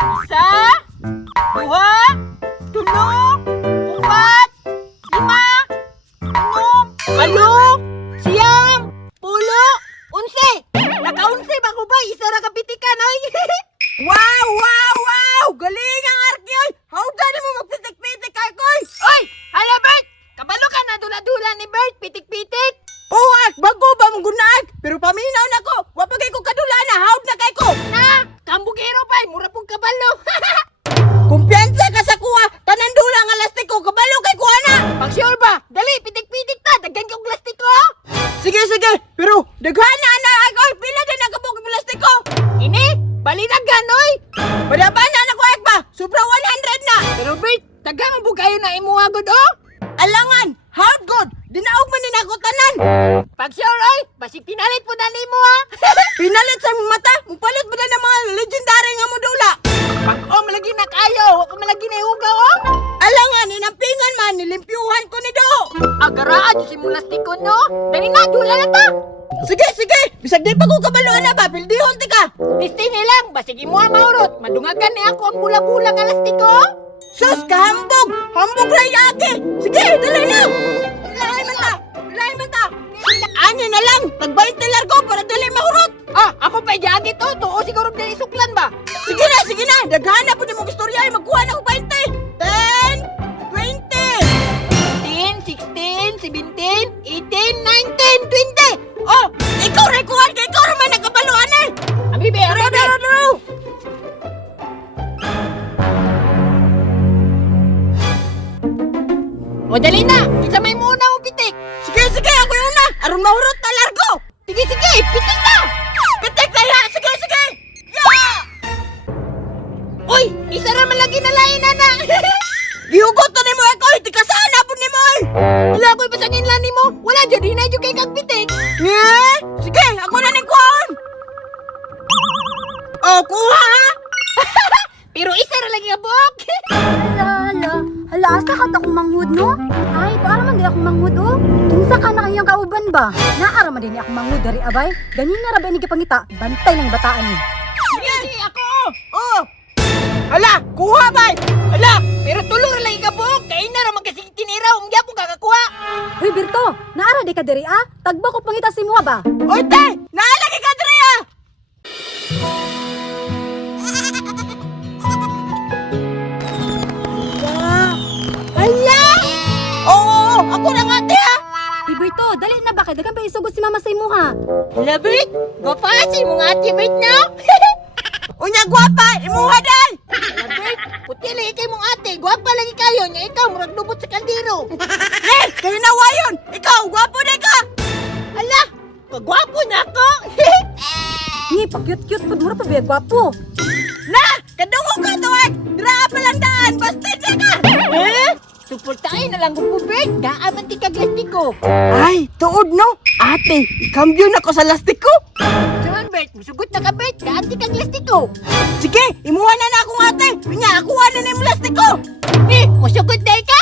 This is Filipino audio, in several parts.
Isa, duha, tulo, upat, lima, unom, walo, siyam, pulo, unse. Naka-unse ba ko ba? Isa ra ka pitikan, oy. Wow, wow, wow! Galing ang arki, oy! How gani mo magpitik-pitik kay koy? Oy, hala Bert! Kabalo ka na dula-dula ni Bert, pitik-pitik. Oo, bago ba mong gunaan? Pero paminaw na ko. Wapagay ko kadula na, haud na kay ko. Na, kambugero pa, mura pong kabalo. Kumpiyansa ka sa kuha. Tanan dula nga lastik ko, kabalo kay kuha na. Pag sure ba? Dali, pitik-pitik ta, daghan kong plastic ko. Sige, sige. Pero daghan na ay koy. Pila din ang kabog plastik ko. Ini, balinagan, oy. Padaba na ko ek ba? Sobra 100 na. Pero Bert, daghan mo kayo na imuagod, oh. Alangan, hard good. Dinaog man din ako tanan. Pag sure, oy, basi pinalit po na nimo, ha. Pinalit sa imong mata. Mupalit ba na ng mga legendary nga mo dula? Pag oh, malagi na kayo, wag malagi na iugaw, oh. Alangan, inampingan man. Nilimpyuhan ko ni do. Agaraan, si mulastikon, no. Dali na, dula na ta. Sige, sige. Bisag di pa ko kabaloan na ba? Pildihon ti ka. Destiny lang, basig mo ang maurot. Madungagan ni ako ang bula-bula nga lastiko. Sus, kahambog! Hambog na yate! Sige, dali na! Dali man ta! Dali man ta! Ano na lang! Tag-20 largo para dali mahurot! Ah, ako pa jagit to. Tuo siguro dali suklan ba? Sige na, sige na! Daghanap po ni mong istorya ay magkuha na ko 20! 10! 20! 15, 16, 17, 18, 19, 20. Oh! Ikaw rekuhan kay ikaw naman nagkabaluan eh! Abi be, abi be. O dali na, kita may muna mo pitik. Sige, sige! Ako yung una! Aron mahurot na largo! Sige, sige, pitik na. Pitik na ya! Sige, sige! Yeah! Uy, isa raman lagi na lain, ana. Gihugot na ni mo ikaw! Tikasaan na po ni mo eh! Wala ko'y pasangin lang ni mo. Wala dyan, di na dyan kay kag pitik. Eh? Sige, ako na ning kuhaan! Oh, kuha ha! Pero isa ra lagi nga buok. Hala, asa ka akong manghud, no? Ay, paano man di akong manghud, oh? Kinsa ka na kayang kauban ba? Naara man din akong manghud, dari abay. Ganyan nga rabay ni gipangita, bantay ng bataan ni. Sige, sige, ako. Oh! Hala, kuha ba? Ala, pero tulor lagi ka buok. Kaya na raman kasi tiniraw. Ang gyapon kakakuha. Hoy, Birto, naara di ka dari, ah? Tagba ko pangita si Mua ba? Oy, te! Naalagi ka dre ah! Hala! Oo, ako na nga te ah! Hoy, Birto, dali na ba? Kay dagan pa isugod si Mama sa Imuha. Hala, Bert. Gapasi mo nga ati, Bert, no? Unya gwapa, imuha day! Hala, Bert. Puti lagi kay mong ate. Gwapa lagi kayo. Nya ikaw, murag lubot sa kaldero. Eh, kayo na wayon! Ikaw, gwapo na ka! Hala, kagwapo na ako. Ni, pa-cute-cute po, mura pa biya gwapo. Na! Kadungo ka to eh! Dira pa lang daan! Basta na ka! Eh? Suportahin na lang ko po, Bert. Daan man ti kaglasti ko. Ay, tuod no! Ate, ikambyo na ko sa lastik ko! Saan, Bert? Musugot na ka, Bert. Daan ti kaglasti ko. Sige, imuha na akong ate! Pinya, ako na na yung lastik ko! Eh, musugot na ka?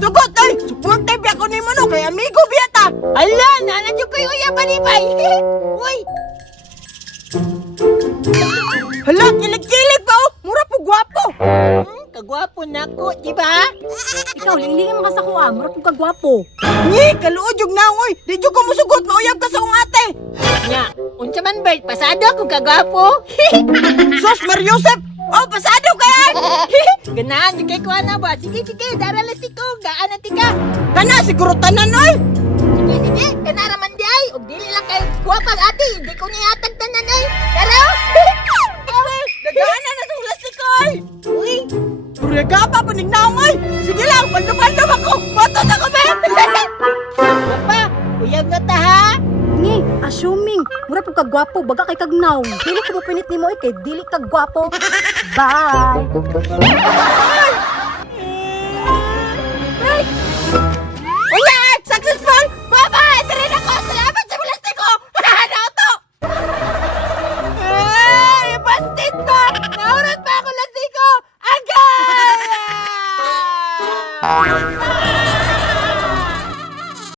Tugot ay! Supportive ako ni mo no, kay amigo biyata! Hala, nanadyo kayo iya balibay. Uy, Hala, kilig-kilig pa oh! Mura po gwapo! kagwapo na ko, di ba? Ikaw, linglingan mo ka sa kuha, mura po kagwapo. Ni, kaluod yung naoy! Di dyo ko musugot, mauyab ka sa kong ate! Nya, unsa man, Bert? Pasado akong kagwapo. Sos, Mariosep! Oh, pasado ka yan! Ganahan, di kay kuha na ba? Sige, sige, daralas ko. Gaan na tika. Kana, siguro tanan oy! Sige, sige, kanara man di ay. Og dili lang kay kuha pag ate. Hindi ko nihatag tanan ay. Tara! Dagana na itong lastik ko oy! Uy, Turiyaga pa, panignaong oy! Sige lang, pandum-pandum ako! Matos ako, be! papa, uyag na ta ha. Ni, assuming, mura po kagwapo, baga kay kagnaw. Dili ko mo pinit ni mo, kay dili kagwapo. Bye!